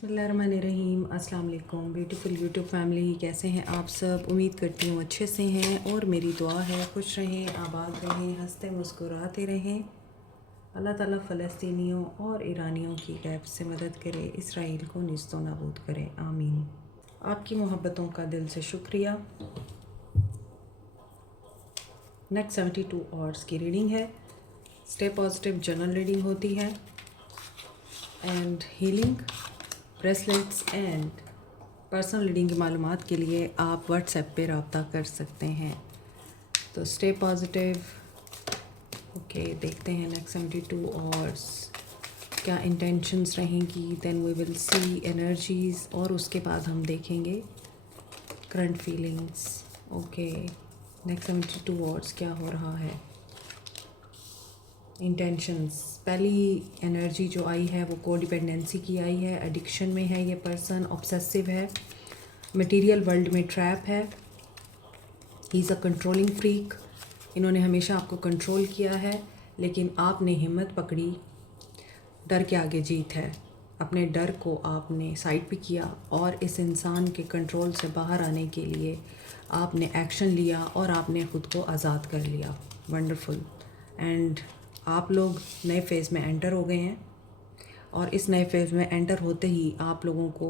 बिस्मिल्लाहिर्रहमानिर्रहीम। अस्सलाम वालेकुम ब्यूटीफुल यूट्यूब फैमिली, कैसे हैं आप सब? उम्मीद करती हूँ अच्छे से हैं और मेरी दुआ है खुश रहें, आबाद रहें, हंसते मुस्कुराते रहें। अल्लाह ताला फ़लस्तीनियों और ईरानियों की गैब से मदद करे, इसराइल को निस्तो नाबूद करे, आमीन। आपकी मोहब्बतों का दिल से शुक्रिया। नेक्स्ट 72 आवर्स की रीडिंग है। स्टे पॉजिटिव जनरल रीडिंग होती है and healing bracelets and personal reading की मालूमात के लिए आप व्हाट्सएप पे रब्ता कर सकते हैं। तो स्टे पॉजिटिव। ओके, देखते हैं नेक्स्ट 72 आवर्स क्या इंटेंशंस रहेंगी। Then we will see energies और उसके बाद हम देखेंगे current feelings. Okay, next 72 hours क्या हो रहा है। इंटेंशंस, पहली एनर्जी जो आई है वो कोडिपेंडेंसी की आई है। एडिक्शन में है ये पर्सन, ऑब्सेसिव है, मटेरियल वर्ल्ड में ट्रैप है, he is a controlling freak. इन्होंने हमेशा आपको कंट्रोल किया है, लेकिन आपने हिम्मत पकड़ी। डर के आगे जीत है। अपने डर को आपने साइड पे किया और इस इंसान के कंट्रोल से बाहर आने के लिए आपने एक्शन लिया और आपने ख़ुद को आज़ाद कर लिया। वंडरफुल। एंड आप लोग नए फेज़ में एंटर हो गए हैं और इस नए फेज़ में एंटर होते ही आप लोगों को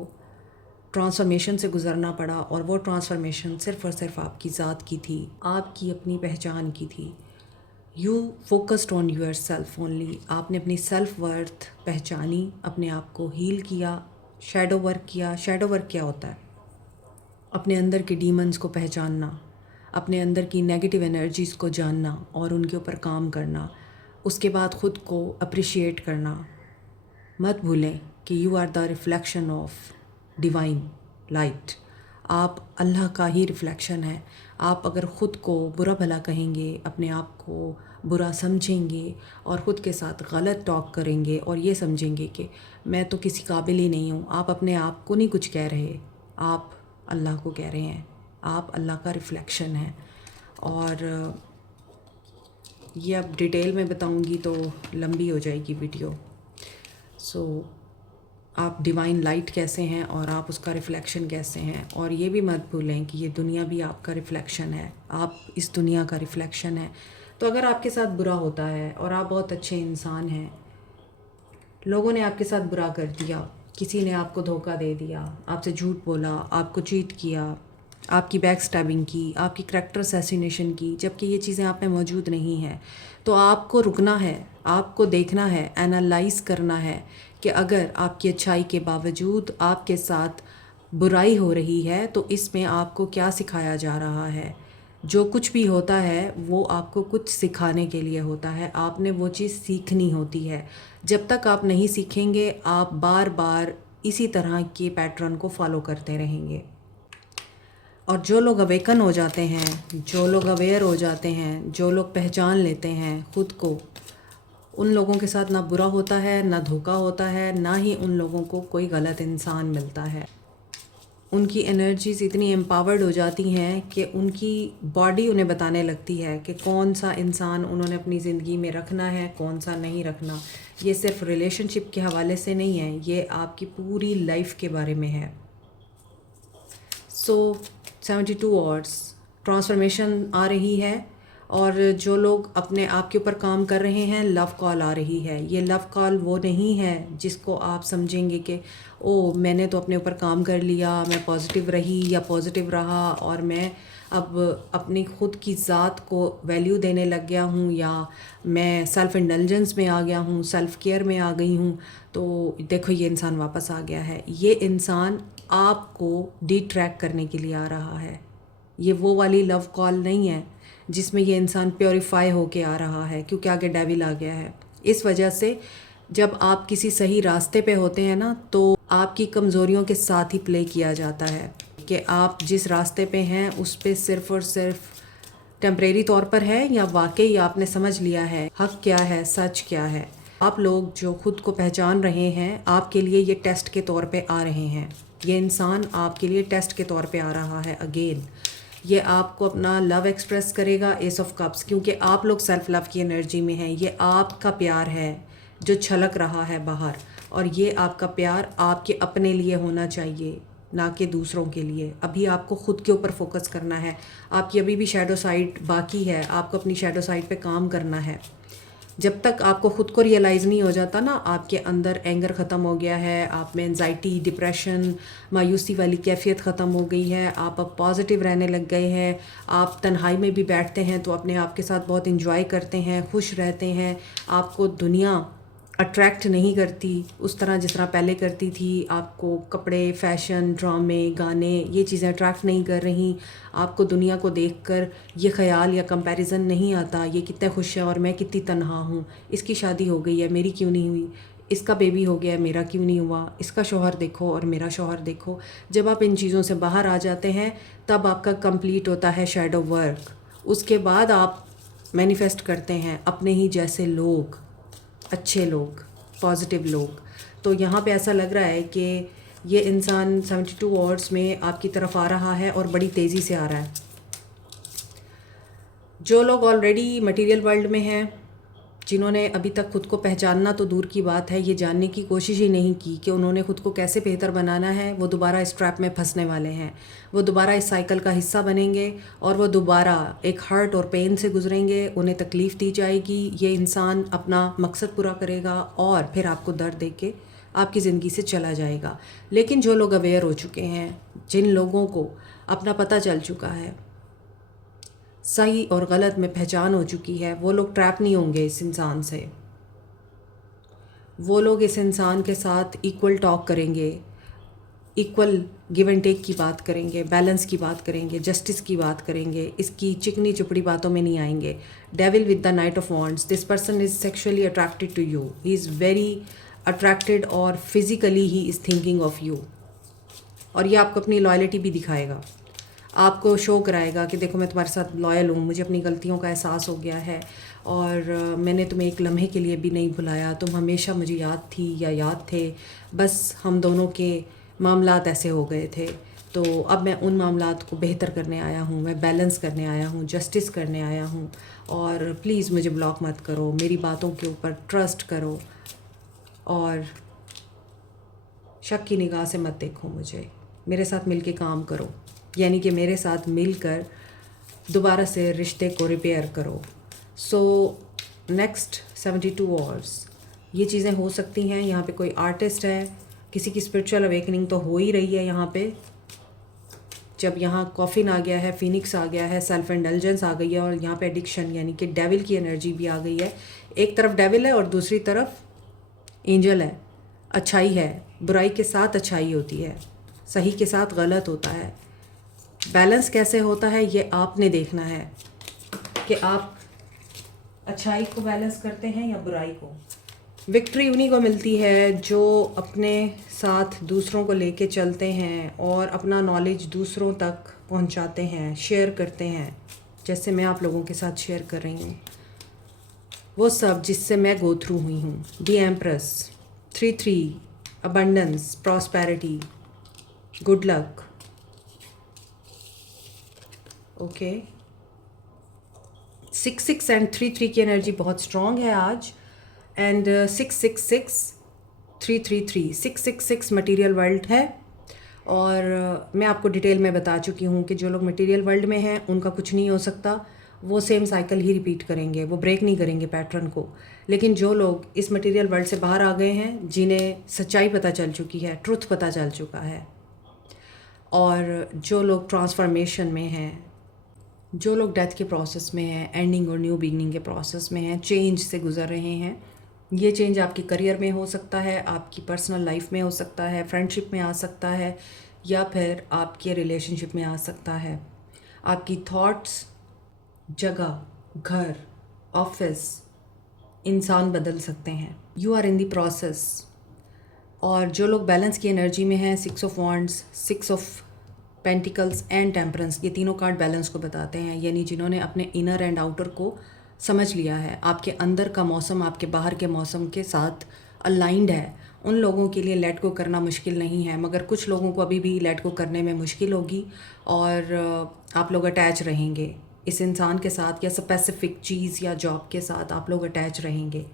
ट्रांसफॉर्मेशन से गुज़रना पड़ा और वो ट्रांसफॉर्मेशन सिर्फ़ और सिर्फ आपकी ज़ात की थी, आपकी अपनी पहचान की थी। You focused on your self only. आपने अपनी सेल्फ वर्थ पहचानी, अपने आप को हील किया, शैडो वर्क किया। शैडो वर्क क्या होता है? अपने अंदर के डीमंस को पहचानना, अपने अंदर की नेगेटिव एनर्जीज़ को जानना और उनके ऊपर काम करना। उसके बाद ख़ुद को अप्रिशिएट करना। मत भूलें कि you are the reflection of divine light. आप अल्लाह का ही रिफ्लेक्शन है। आप अगर ख़ुद को बुरा भला कहेंगे, अपने आप को बुरा समझेंगे और ख़ुद के साथ गलत टॉक करेंगे और ये समझेंगे कि मैं तो किसी काबिल ही नहीं हूँ, आप अपने आप को नहीं कुछ कह रहे, आप अल्लाह को कह रहे हैं। आप अल्लाह का रिफ्लेक्शन है। और ये अब डिटेल में बताऊंगी तो लंबी हो जाएगी वीडियो। सो आप डिवाइन लाइट कैसे हैं और आप उसका रिफ़्लेक्शन कैसे हैं। और ये भी मत भूलें कि ये दुनिया भी आपका रिफ़्लेक्शन है, आप इस दुनिया का रिफ़्लेक्शन है। तो अगर आपके साथ बुरा होता है और आप बहुत अच्छे इंसान हैं, लोगों ने आपके साथ बुरा कर दिया, किसी ने आपको धोखा दे दिया, आपसे झूठ बोला, आपको चीट किया, आपकी बैक स्टैबिंग की, आपकी करैक्टर असैसिनेशन की, जबकि ये चीज़ें आप में मौजूद नहीं हैं, तो आपको रुकना है, आपको देखना है, एनालाइज़ करना है कि अगर आपकी अच्छाई के बावजूद आपके साथ बुराई हो रही है तो इसमें आपको क्या सिखाया जा रहा है। जो कुछ भी होता है वो आपको कुछ सिखाने के लिए होता है, आपने वो चीज़ सीखनी होती है। जब तक आप नहीं सीखेंगे आप बार बार इसी तरह के पैटर्न को फॉलो करते रहेंगे। और जो लोग अवेकन हो जाते हैं, जो लोग अवेयर हो जाते हैं, जो लोग पहचान लेते हैं ख़ुद को, उन लोगों के साथ ना बुरा होता है, ना धोखा होता है, ना ही उन लोगों को कोई गलत इंसान मिलता है। उनकी एनर्जीज़ इतनी एम्पावर्ड हो जाती हैं कि उनकी बॉडी उन्हें बताने लगती है कि कौन सा इंसान उन्होंने अपनी ज़िंदगी में रखना है, कौन सा नहीं रखना। ये सिर्फ रिलेशनशिप के हवाले से नहीं है, ये आपकी पूरी लाइफ के बारे में है। सो 72 आवर्स ट्रांसफॉर्मेशन आ रही है और जो लोग अपने आप के ऊपर काम कर रहे हैं, लव कॉल आ रही है। ये लव कॉल वो नहीं है जिसको आप समझेंगे कि ओ मैंने तो अपने ऊपर काम कर लिया, मैं पॉजिटिव रही या पॉजिटिव रहा और मैं अब अपनी ख़ुद की ज़ात को वैल्यू देने लग गया हूँ, या मैं सेल्फ़ इंडल्जेंस में आ गया हूँ, सेल्फ़ केयर में आ गई हूँ, तो देखो ये इंसान वापस आ गया है। ये इंसान आपको डिट्रैक्ट करने के लिए आ रहा है। ये वो वाली लव कॉल नहीं है जिसमें ये इंसान प्योरीफाई होके आ रहा है, क्योंकि आगे डेविल आ गया है। इस वजह से जब आप किसी सही रास्ते पे होते हैं ना, तो आपकी कमज़ोरियों के साथ ही प्ले किया जाता है कि आप जिस रास्ते पे हैं उस पे सिर्फ़ और सिर्फ टेम्परेरी तौर पर है या वाकई आपने समझ लिया है हक़ क्या है, सच क्या है। आप लोग जो ख़ुद को पहचान रहे हैं, आपके लिए ये टेस्ट के तौर पे आ रहे हैं। ये इंसान आपके लिए टेस्ट के तौर पे आ रहा है अगेन। ये आपको अपना लव एक्सप्रेस करेगा, एस ऑफ कप्स, क्योंकि आप लोग सेल्फ लव की एनर्जी में हैं। ये आपका प्यार है जो छलक रहा है बाहर। और ये आपका प्यार आपके अपने लिए होना चाहिए, ना कि दूसरों के लिए। अभी आपको ख़ुद के ऊपर फोकस करना है। आपकी अभी भी शैडो साइड बाकी है, आपको अपनी शैडो साइड पे काम करना है। जब तक आपको ख़ुद को रियलाइज़ नहीं हो जाता ना, आपके अंदर एंगर ख़त्म हो गया है, आप में एंजाइटी, डिप्रेशन, मायूसी वाली कैफियत ख़त्म हो गई है, आप अब पॉजिटिव रहने लग गए हैं, आप तन्हाई में भी बैठते हैं तो अपने आप के साथ बहुत इंजॉय करते हैं, खुश रहते हैं, आपको दुनिया अट्रैक्ट नहीं करती उस तरह जिस तरह पहले करती थी। आपको कपड़े, फैशन, ड्रामे, गाने, ये चीज़ें अट्रैक्ट नहीं कर रही। आपको दुनिया को देखकर ये ख़याल या कंपैरिजन नहीं आता, ये कितने खुश है और मैं कितनी तन्हा हूँ, इसकी शादी हो गई है मेरी क्यों नहीं हुई, इसका बेबी हो गया है मेरा क्यों नहीं हुआ, इसका शौहर देखो और मेरा शौहर देखो। जब आप इन चीज़ों से बाहर आ जाते हैं तब आपका कंप्लीट होता है शैडो वर्क। उसके बाद आप मैनिफेस्ट करते हैं अपने ही जैसे लोग, अच्छे लोग, पॉजिटिव लोग। तो यहाँ पे ऐसा लग रहा है कि ये इंसान 72 आवर्स में आपकी तरफ आ रहा है और बड़ी तेज़ी से आ रहा है। जो लोग ऑलरेडी मटेरियल वर्ल्ड में हैं, जिन्होंने अभी तक खुद को पहचानना तो दूर की बात है, ये जानने की कोशिश ही नहीं की कि उन्होंने खुद को कैसे बेहतर बनाना है, वो दोबारा इस ट्रैप में फंसने वाले हैं। वो दोबारा इस साइकिल का हिस्सा बनेंगे और वो दोबारा एक हर्ट और पेन से गुजरेंगे। उन्हें तकलीफ़ दी जाएगी, ये इंसान अपना मकसद पूरा करेगा और फिर आपको दर्द दे के आपकी ज़िंदगी से चला जाएगा। लेकिन जो लोग अवेयर हो चुके हैं, जिन लोगों को अपना पता चल चुका है, सही और गलत में पहचान हो चुकी है, वो लोग ट्रैप नहीं होंगे इस इंसान से। वो लोग इस इंसान के साथ इक्वल टॉक करेंगे, इक्वल गिव एंड टेक की बात करेंगे, बैलेंस की बात करेंगे, जस्टिस की बात करेंगे। इसकी चिकनी चुपड़ी बातों में नहीं आएंगे। Devil with the knight of wands, this person is sexually attracted to you, he is very attracted और physically he is thinking of you. और ये आपको अपनी लॉयल्टी भी दिखाएगा, आपको शो कराएगा कि देखो मैं तुम्हारे साथ लॉयल हूँ, मुझे अपनी गलतियों का एहसास हो गया है और मैंने तुम्हें एक लम्हे के लिए भी नहीं भुलाया, तुम हमेशा मुझे याद थी या याद थे, बस हम दोनों के मामलात ऐसे हो गए थे। तो अब मैं उन मामलात को बेहतर करने आया हूँ, मैं बैलेंस करने आया हूँ, जस्टिस करने आया हूँ। और प्लीज़ मुझे ब्लॉक मत करो, मेरी बातों के ऊपर ट्रस्ट करो और शक की निगाह से मत देखो मुझे, मेरे साथ मिलके काम करो, यानी कि मेरे साथ मिलकर दोबारा से रिश्ते को रिपेयर करो। सो नेक्स्ट 72 आवर्स ये चीज़ें हो सकती हैं। यहाँ पे कोई आर्टिस्ट है, किसी की स्पिरिचुअल अवेकनिंग तो हो ही रही है यहाँ पे। जब यहाँ कॉफिन आ गया है, फिनिक्स आ गया है, सेल्फ इंडल्जेंस आ गई है और यहाँ पे एडिक्शन यानी कि डेविल की एनर्जी भी आ गई है। एक तरफ डेविल है और दूसरी तरफ एंजल है, अच्छाई है, बुराई के साथ अच्छाई होती है, सही के साथ गलत होता है। बैलेंस कैसे होता है ये आपने देखना है कि आप अच्छाई को बैलेंस करते हैं या बुराई को। विक्ट्री उन्हीं को मिलती है जो अपने साथ दूसरों को लेके चलते हैं और अपना नॉलेज दूसरों तक पहुंचाते हैं, शेयर करते हैं, जैसे मैं आप लोगों के साथ शेयर कर रही हूँ। वो सब जिससे मैं गो थ्रू हुई हूँ। The empress, 3-3, abundance, prosperity, good luck. Okay 6-6 and 3-3 की एनर्जी बहुत स्ट्रॉन्ग है आज। एंड 6-6-6 3-3-3 6-6-6 मटेरियल वर्ल्ड है। और मैं आपको डिटेल में बता चुकी हूँ कि जो लोग मटेरियल वर्ल्ड में हैं उनका कुछ नहीं हो सकता, वो सेम साइकिल ही रिपीट करेंगे, वो ब्रेक नहीं करेंगे पैटर्न को। लेकिन जो लोग इस मटेरियल वर्ल्ड से बाहर आ गए हैं, जिन्हें सच्चाई पता चल चुकी है, ट्रुथ पता चल चुका है, और जो लोग ट्रांसफॉर्मेशन में हैं, जो लोग डेथ के प्रोसेस में हैं, एंडिंग और न्यू बिगनिंग के प्रोसेस में हैं, चेंज से गुजर रहे हैं। ये चेंज आपके करियर में हो सकता है, आपकी पर्सनल लाइफ में हो सकता है, फ्रेंडशिप में आ सकता है, या फिर आपके रिलेशनशिप में आ सकता है। आपकी थॉट्स, जगह, घर, ऑफिस, इंसान बदल सकते हैं। You are in the process. और जो लोग बैलेंस की एनर्जी में हैं, 6 of wands, 6 of pentacles and temperance, ये तीनों कार्ड बैलेंस को बताते हैं। यानी जिन्होंने अपने इनर एंड आउटर को समझ लिया है, आपके अंदर का मौसम आपके बाहर के मौसम के साथ अलाइंड है, उन लोगों के लिए लेट गो करना मुश्किल नहीं है। मगर कुछ लोगों को अभी भी लेट गो करने में मुश्किल होगी और आप लोग अटैच रहेंगे इस इंसान के साथ, या स्पेसिफिक चीज़ या जॉब के साथ आप लोग अटैच रहेंगे।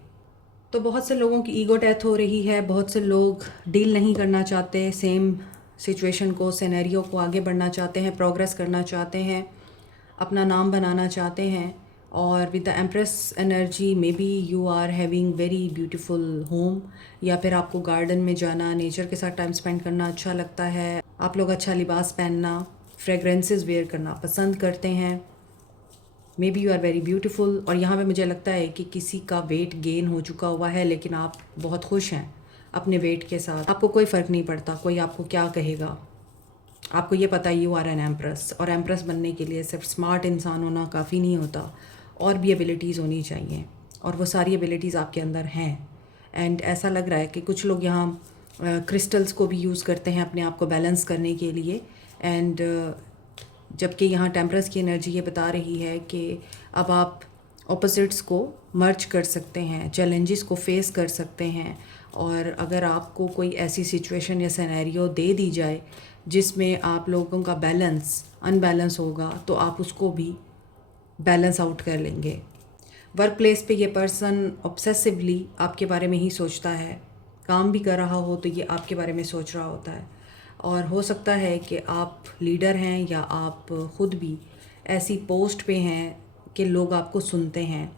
तो बहुत से लोगों की ईगो डेथ हो रही है, बहुत से लोग डील नहीं करना चाहते सेम सिचुएशन को, सिनेरियो को, आगे बढ़ना चाहते हैं, प्रोग्रेस करना चाहते हैं, अपना नाम बनाना चाहते हैं। और with the empress energy maybe you are having very beautiful home, या फिर आपको गार्डन में जाना, नेचर के साथ टाइम स्पेंड करना अच्छा लगता है। आप लोग अच्छा लिबास पहनना, फ्रेगरेंसेस वेयर करना पसंद करते हैं। Maybe you are very beautiful. और यहाँ पे मुझे लगता है कि किसी का वेट गेन हो चुका हुआ है, लेकिन आप बहुत खुश हैं अपने वेट के साथ। आपको कोई फ़र्क नहीं पड़ता कोई आपको क्या कहेगा। आपको ये पता है यू आर एन एम्प्रेस, और एम्प्रेस बनने के लिए सिर्फ स्मार्ट इंसान होना काफ़ी नहीं होता, और भी एबिलिटीज़ होनी चाहिए, और वो सारी एबिलिटीज़ आपके अंदर हैं। एंड ऐसा लग रहा है कि कुछ लोग यहाँ क्रिस्टल्स को भी यूज़ करते हैं अपने आप को बैलेंस करने के लिए। एंड जबकि यहाँ टेम्परेंस की एनर्जी ये बता रही है कि अब आप ऑपोजिट्स को मर्ज कर सकते हैं, चैलेंजेस को फेस कर सकते हैं। और अगर आपको कोई ऐसी सिचुएशन या सिनेरियो दे दी जाए जिसमें आप लोगों का बैलेंस अनबैलेंस होगा, तो आप उसको भी बैलेंस आउट कर लेंगे। वर्क प्लेस पे ये पर्सन ऑब्सेसिवली आपके बारे में ही सोचता है, काम भी कर रहा हो तो ये आपके बारे में सोच रहा होता है। और हो सकता है कि आप लीडर हैं या आप ख़ुद भी ऐसी पोस्ट पे हैं कि लोग आपको सुनते हैं।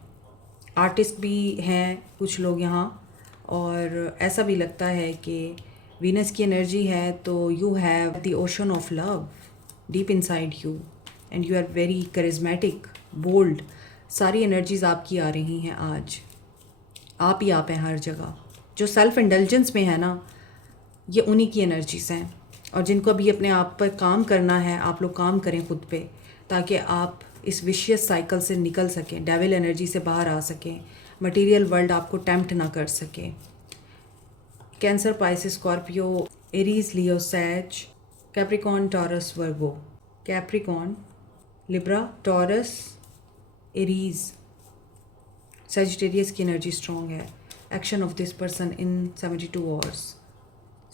आर्टिस्ट भी हैं कुछ लोग यहाँ, और ऐसा भी लगता है कि वीनस की एनर्जी है तो you have the ocean of love deep inside you, and you are very charismatic, bold. सारी एनर्जीज़ आपकी आ रही हैं आज। आप ही आप हैं हर जगह। जो सेल्फ इंडल्जेंस में है ना, ये उन्हीं की एनर्जीज़ हैं। और जिनको अभी अपने आप पर काम करना है, आप लोग काम करें खुद पे, ताकि आप इस विशियस साइकिल से निकल सकें, डेविल एनर्जी से बाहर आ सकें, मटेरियल वर्ल्ड आपको टेम्प्ट ना कर सके। Cancer, Pisces, Scorpio, Aries, Leo, Sag, Capricorn, Taurus, Virgo. Capricorn, Libra, Taurus, Aries, Sagittarius की एनर्जी स्ट्रॉन्ग है। Action of this person in 72 hours.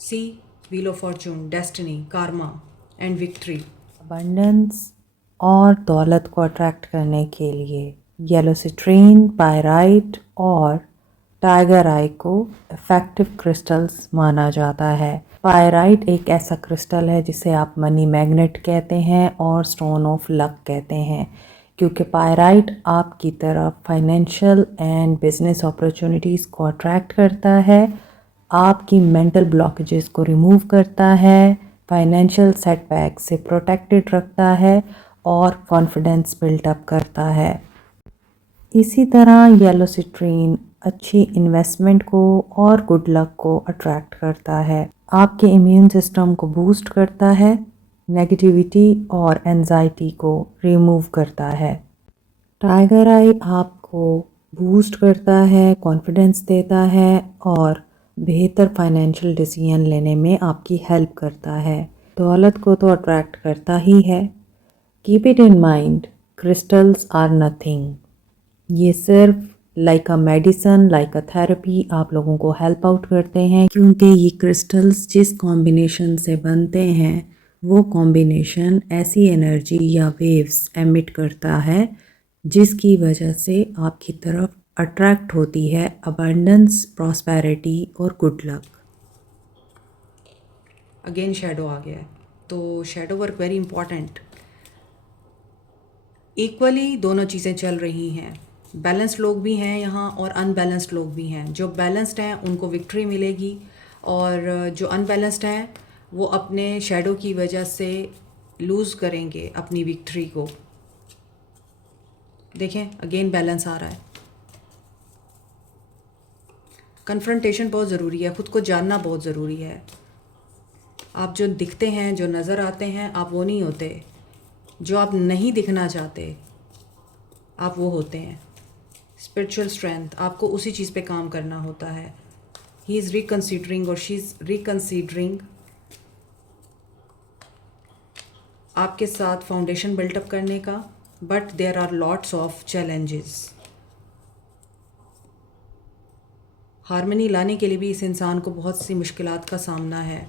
See, wheel of fortune, destiny, karma and victory. Abundance और दौलत को attract करने के लिए yellow citrine, pyrite और tiger eye को इफ़ेक्टिव क्रिस्टल्स माना जाता है। पायराइट एक ऐसा क्रिस्टल है जिसे आप मनी मैग्नेट कहते हैं और स्टोन ऑफ लक कहते हैं, क्योंकि पायराइट आपकी तरफ फाइनेंशियल एंड बिजनेस अपॉर्चुनिटीज़ को अट्रैक्ट करता है, आपकी मेंटल ब्लॉकेजेस को रिमूव करता है, फाइनेंशियल सेटबैक से प्रोटेक्टेड रखता है और कॉन्फिडेंस बिल्टअप करता है। इसी तरह येलो सिट्रीन अच्छी इन्वेस्टमेंट को और गुड लक को अट्रैक्ट करता है, आपके इम्यून सिस्टम को बूस्ट करता है, नेगेटिविटी और एंजाइटी को रिमूव करता है। टाइगर आई आपको बूस्ट करता है, कॉन्फिडेंस देता है और बेहतर फाइनेंशियल डिसीजन लेने में आपकी हेल्प करता है। दौलत को तो अट्रैक्ट करता ही है। Keep it in mind, crystals are nothing. ये सिर्फ like a medicine, like a therapy आप लोगों को हेल्प आउट करते हैं, क्योंकि ये क्रिस्टल्स जिस कॉम्बिनेशन से बनते हैं वो कॉम्बिनेशन ऐसी एनर्जी या वेव्स एमिट करता है जिसकी वजह से आपकी तरफ अट्रैक्ट होती है अबंडेंस, प्रॉस्पेरिटी और गुड लक। अगेन शेडो आ गया है, तो shadow work very important. Equally दोनों चीज़ें चल रही हैं। बैलेंस्ड लोग भी हैं यहाँ और अनबैलेंस्ड लोग भी हैं। जो बैलेंस्ड हैं उनको विक्ट्री मिलेगी, और जो अनबैलेंस्ड हैं वो अपने शेडो की वजह से लूज़ करेंगे अपनी विक्ट्री को। देखें, अगेन बैलेंस आ रहा है। कन्फ्रंटेशन बहुत ज़रूरी है, ख़ुद को जानना बहुत ज़रूरी है। आप जो दिखते हैं, जो नज़र आते हैं, आप वो नहीं होते। जो आप नहीं दिखना चाहते आप वो होते हैं। स्पिरिचुअल स्ट्रेंथ, आपको उसी चीज़ पे काम करना होता है। ही इज़ रिकन्सिडरिंग और शी इज़ रिकन्सिडरिंग आपके साथ फाउंडेशन बिल्टअप करने का, but there are lots of challenges. Harmony लाने के लिए भी इस इंसान को बहुत सी मुश्किलात का सामना है,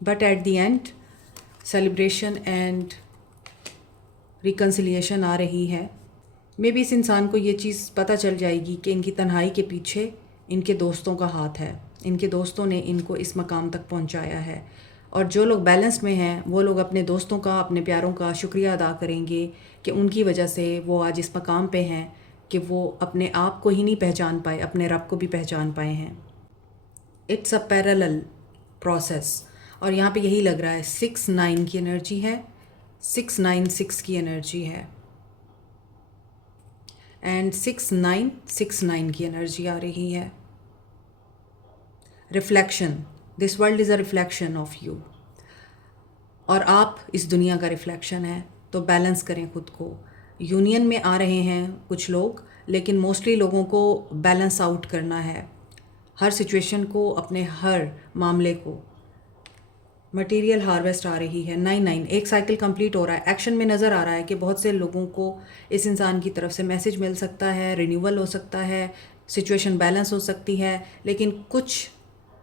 but at the end celebration and reconciliation आ रही है। मे बी इस इंसान को ये चीज़ पता चल जाएगी कि इनकी तन्हाई के पीछे इनके दोस्तों का हाथ है, इनके दोस्तों ने इनको इस मकाम तक पहुंचाया है। और जो लोग बैलेंस में हैं वो लोग अपने दोस्तों का, अपने प्यारों का शुक्रिया अदा करेंगे कि उनकी वजह से वो आज इस मकाम पे हैं कि वो अपने आप को ही नहीं पहचान पाए, अपने रब को भी पहचान पाए हैं। It's a parallel process. और यहाँ पे यही लग रहा है 6-9 की एनर्जी है, 6-9-6 की एनर्जी है एंड 6-9-6-9 की एनर्जी आ रही है। Reflection, this world is a reflection of you, और आप इस दुनिया का रिफ्लेक्शन है। तो बैलेंस करें खुद को। यूनियन में आ रहे हैं कुछ लोग, लेकिन मोस्टली लोगों को बैलेंस आउट करना है हर सिचुएशन को, अपने हर मामले को। मटेरियल हार्वेस्ट आ रही है 9-9, एक साइकिल कंप्लीट हो रहा है। एक्शन में नज़र आ रहा है कि बहुत से लोगों को इस इंसान की तरफ से मैसेज मिल सकता है, रिन्यूअल हो सकता है, सिचुएशन बैलेंस हो सकती है, लेकिन कुछ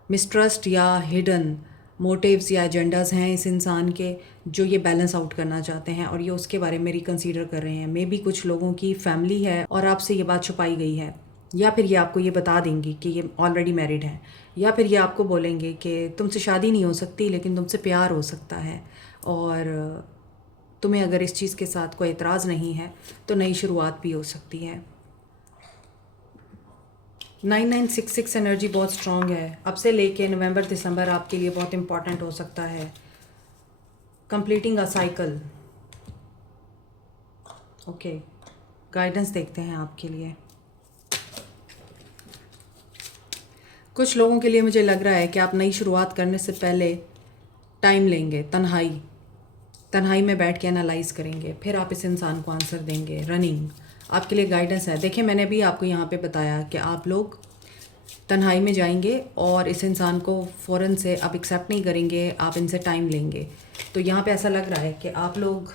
मिसट्रस्ट या हिडन मोटिव्स या एजेंडाज हैं इस इंसान के जो ये बैलेंस आउट करना चाहते हैं और ये उसके बारे में रिकंसीडर कर रहे हैं। मे बी कुछ लोगों की फैमिली है और आपसे ये बात छुपाई गई है, या फिर ये आपको ये बता देंगी कि ये ऑलरेडी मैरिड हैं, या फिर ये आपको बोलेंगे कि तुमसे शादी नहीं हो सकती लेकिन तुमसे प्यार हो सकता है, और तुम्हें अगर इस चीज़ के साथ कोई एतराज़ नहीं है तो नई शुरुआत भी हो सकती है। 9966 एनर्जी बहुत स्ट्रॉन्ग है। अब से लेके नवंबर दिसंबर आपके लिए बहुत इम्पॉर्टेंट हो सकता है। कंप्लीटिंग अ साइकिल। ओके, गाइडेंस देखते हैं आपके लिए। कुछ लोगों के लिए मुझे लग रहा है कि आप नई शुरुआत करने से पहले टाइम लेंगे, तन्हाई में बैठ के एनालाइज करेंगे, फिर आप इस इंसान को आंसर देंगे। रनिंग आपके लिए गाइडेंस है। देखिए, मैंने भी आपको यहाँ पे बताया कि आप लोग तन्हाई में जाएंगे और इस इंसान को फ़ौरन से आप एक्सेप्ट नहीं करेंगे, आप इनसे टाइम लेंगे। तो यहाँ पे ऐसा लग रहा है कि आप लोग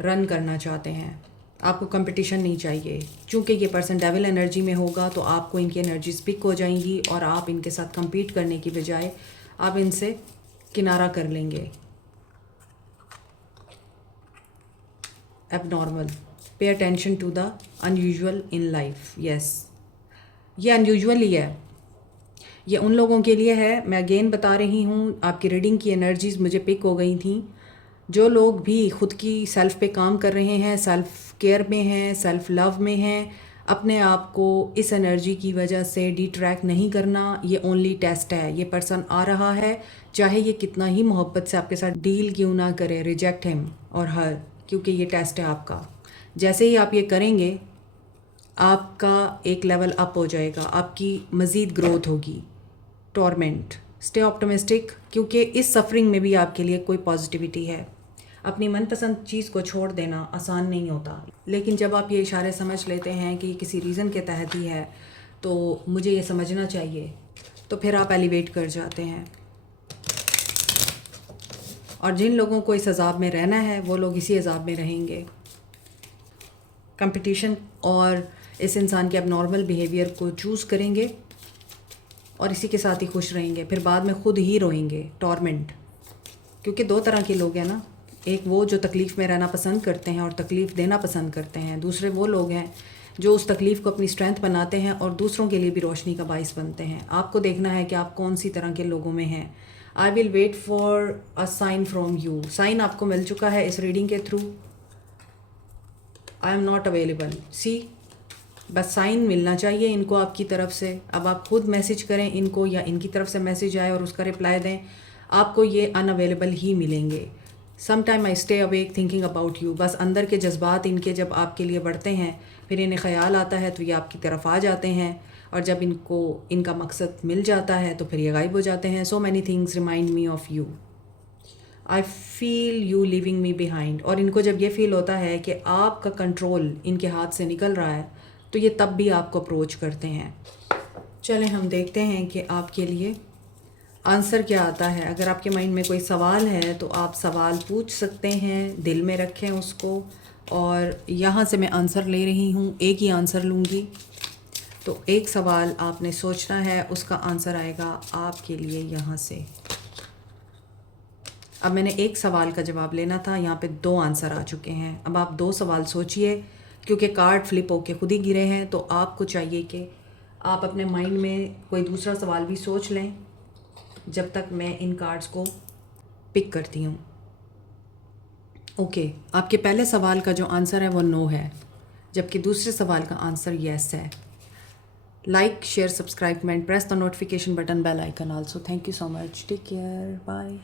रन करना चाहते हैं, आपको कंपटीशन नहीं चाहिए। चूँकि ये पर्सन डेविल एनर्जी में होगा तो आपको इनकी एनर्जीज पिक हो जाएंगी और आप इनके साथ compete करने की बजाय आप इनसे किनारा कर लेंगे। Abnormal, pay attention to the unusual in life. Yes, ये अनयूजुअल ही है, ये उन लोगों के लिए है। मैं अगेन बता रही हूँ, आपकी रीडिंग की एनर्जीज मुझे पिक हो गई थी। जो लोग भी खुद की सेल्फ पे काम कर रहे हैं, सेल्फ केयर में हैं, सेल्फ लव में हैं, अपने आप को इस एनर्जी की वजह से डिट्रैक्ट नहीं करना। ये ओनली टेस्ट है। ये पर्सन आ रहा है, चाहे ये कितना ही मोहब्बत से आपके साथ डील क्यों ना करे, रिजेक्ट हिम और हर, क्योंकि ये टेस्ट है आपका। जैसे ही आप ये करेंगे आपका एक लेवल अप हो जाएगा, आपकी मज़ीद ग्रोथ होगी। टॉर्मेंट, स्टे ऑप्टिमिस्टिक, क्योंकि इस सफरिंग में भी आपके लिए कोई पॉजिटिविटी है। अपनी मनपसंद चीज़ को छोड़ देना आसान नहीं होता, लेकिन जब आप ये इशारे समझ लेते हैं कि किसी रीज़न के तहत ही है तो मुझे ये समझना चाहिए, तो फिर आप एलिवेट कर जाते हैं। और जिन लोगों को इस अजाब में रहना है वो लोग इसी अजाब में रहेंगे। कंपटीशन और इस इंसान के अबनॉर्मल बिहेवियर को चूज़ करेंगे और इसी के साथ ही खुश रहेंगे, फिर बाद में खुद ही रोएंगे। टॉर्मेंट, क्योंकि दो तरह के लोग हैं ना, एक वो जो तकलीफ़ में रहना पसंद करते हैं और तकलीफ़ देना पसंद करते हैं, दूसरे वो लोग हैं जो उस तकलीफ़ को अपनी स्ट्रेंथ बनाते हैं और दूसरों के लिए भी रोशनी का बाइस बनते हैं। आपको देखना है कि आप कौन सी तरह के लोगों में हैं। I will wait for a sign from you. Sign आपको मिल चुका है इस रीडिंग के through. I am not available, see, बस साइन मिलना चाहिए इनको आपकी तरफ से। अब आप खुद मैसेज करें इनको या इनकी तरफ से मैसेज आए और उसका रिप्लाई दें, आपको ये अनअवेलेबल ही मिलेंगे। Some time I stay awake thinking about you. बस अंदर के जज्बात इनके जब आपके लिए बढ़ते हैं, फिर इन्हें ख्याल आता है तो ये आपकी तरफ आ जाते हैं, और जब इनको इनका मकसद मिल जाता है तो फिर ये गायब हो जाते हैं। So many things remind me of you, I feel you living me behind. और इनको जब ये फील होता है कि आपका कंट्रोल इनके हाथ से निकल रहा है तो ये तब भी आपको अप्रोच करते हैं। चलें हम देखते हैं कि आपके लिए आंसर क्या आता है। अगर आपके माइंड में कोई सवाल है तो आप सवाल पूछ सकते हैं, दिल में रखें उसको, और यहाँ से मैं आंसर ले रही हूँ, एक ही आंसर लूँगी। तो एक सवाल आपने सोचना है, उसका आंसर आएगा आपके लिए यहाँ से। अब मैंने एक सवाल का जवाब लेना था, यहाँ पे 2 आंसर आ चुके हैं। अब आप 2 सवाल सोचिए, क्योंकि कार्ड फ्लिप होके खुद ही गिरे हैं, तो आपको चाहिए कि आप अपने माइंड में कोई दूसरा सवाल भी सोच लें जब तक मैं इन कार्ड्स को पिक करती हूँ। ओके, आपके पहले सवाल का जो आंसर है वो नो है, जबकि दूसरे सवाल का आंसर येस है। Like, share, subscribe, comment, press the notification button, bell icon also. Thank you so much, take care, bye.